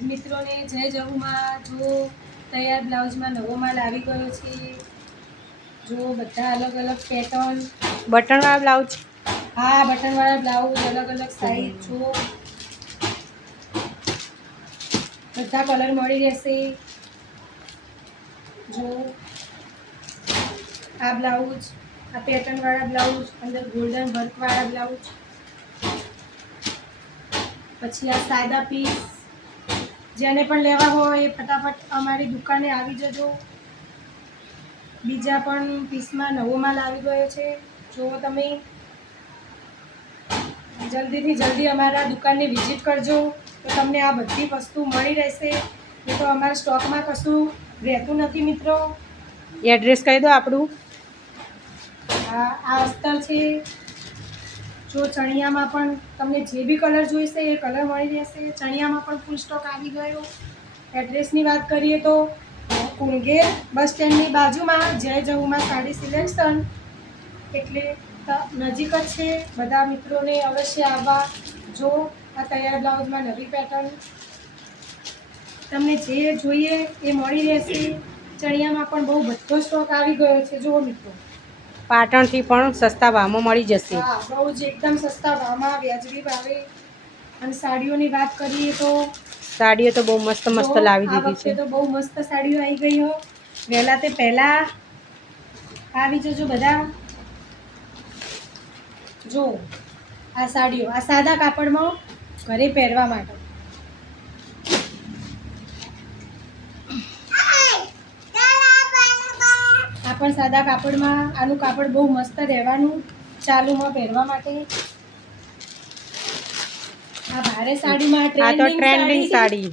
મિત્રોને જય જહુમાં જો તૈયાર બ્લાઉઝમાં નવો માલ આવી ગયો છે। જો બધા અલગ અલગ પેટર્ન બટનવાળા બ્લાઉઝ, હા બટનવાળા બ્લાઉઝ અલગ અલગ સાઈઝ જો બધા કલર મળી રહેશે। જો આ બ્લાઉઝ, આ પેટર્નવાળા બ્લાઉઝ, અંદર ગોલ્ડન વર્કવાળા બ્લાઉઝ, પછી આ સાદા પીસ, જેને પણ લેવા હોય એ ફટાફટ અમારી દુકાને આવી જજો। બીજા પણ પીસમાં નવો માલ આવી ગયો છે। જો તમે જલ્દીથી જલ્દી અમારા દુકાનને વિઝિટ કરજો તો તમને આ બધી વસ્તુ મળી રહેશે। એ તો અમારા સ્ટોકમાં કશું રહેતું નથી મિત્રો। એડ્રેસ કહી દો આપણું। આ અસ્તર છે। જો ચણિયામાં પણ તમને જે બી કલર જોઈશે એ કલર મળી રહેશે। ચણિયામાં પણ ફૂલ સ્ટોક આવી ગયો। એડ્રેસની વાત કરીએ તો કુંગેર બસ સ્ટેન્ડની બાજુમાં જય જહુમાં સાડી સિલેક્શન, એટલે નજીક જ છે। બધા મિત્રોને અવશ્ય આવવા। જો આ તૈયાર બ્લાઉઝમાં નવી પેટર્ન તમને જે જોઈએ એ મળી રહેશે। ચણિયામાં પણ બહુ બધો સ્ટોક આવી ગયો છે। જુઓ મિત્રો, પાટણથી પણ સસ્તા ભાવમાં મળી જશે। હા બહુ જ એકદમ સસ્તા ભાવમાં વ્યાજબી ભાવે। અને સાડીઓની વાત કરીએ તો સાડીઓ તો બહુ મસ્ત મસ્ત લાવી આ દીધી વખતે છે। તો બહુ મસ્ત સાડીઓ આવી ગઈ હો। વહેલા તે પહેલા આવી જજો બધા। જો આ સાડીઓ, આ સાદા કાપડમાં ઘરે પહેરવા માટે, આ પણ સાદા કાપડમાં, આનું કાપડ બહુ મસ્ત રહેવાનું ચાલુમાં પહેરવા માટે। આ ભારે સાડીમાં આ તો ટ્રેન્ડિંગ સાડી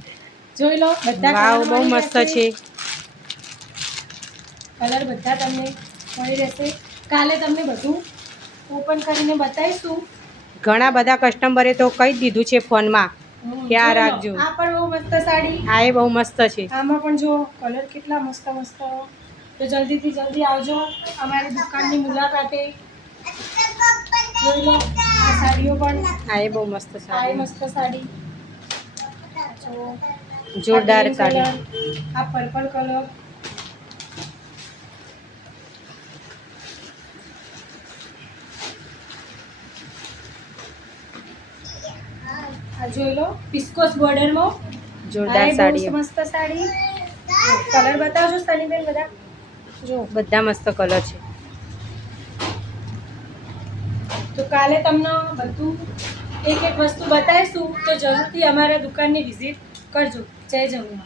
જોઈ લો, બધા વાવ કલર બહુ મળી મસ્ત રહેશે। છે। કલર બધા તમને મળી રહેશે। કાલે તમને બધું ઓપન કરીને બતાવીશું। ઘણા બધા કસ્ટમરે તો કહી દીધું છે ફોનમાં કે આ જોઈ લો, રાખજો। આ પણ બહુ મસ્ત સાડી, આ એ બહુ મસ્ત છે। આમાં પણ જો કલર કેટલા મસ્ત મસ્ત। તો જલ્દીથી જલ્દી આવજો અમારી દુકાનની મુલાકાતે। જોઈ લો આ સાડીઓ પણ, આ એ બહુ મસ્ત આ એ સાડી, મસ્ત સાડી જો, જોરદાર આ ગ્રીન સાડી। કલર, આ પર્પલ કલર, આ જોઈ લો પિસ્કોસ બોર્ડરમાં, જોરદાર આ બહુ સાડી, મસ્ત સાડી। કલર બતાવજો સનીબેન બધા। જો બધા મસ્ત કલર છે। તો કાલે તમને બધું એક એક વસ્તુ બતાવીશું। તો જરૂરથી અમારા દુકાનની વિઝિટ કરજો। જય જહુમાં।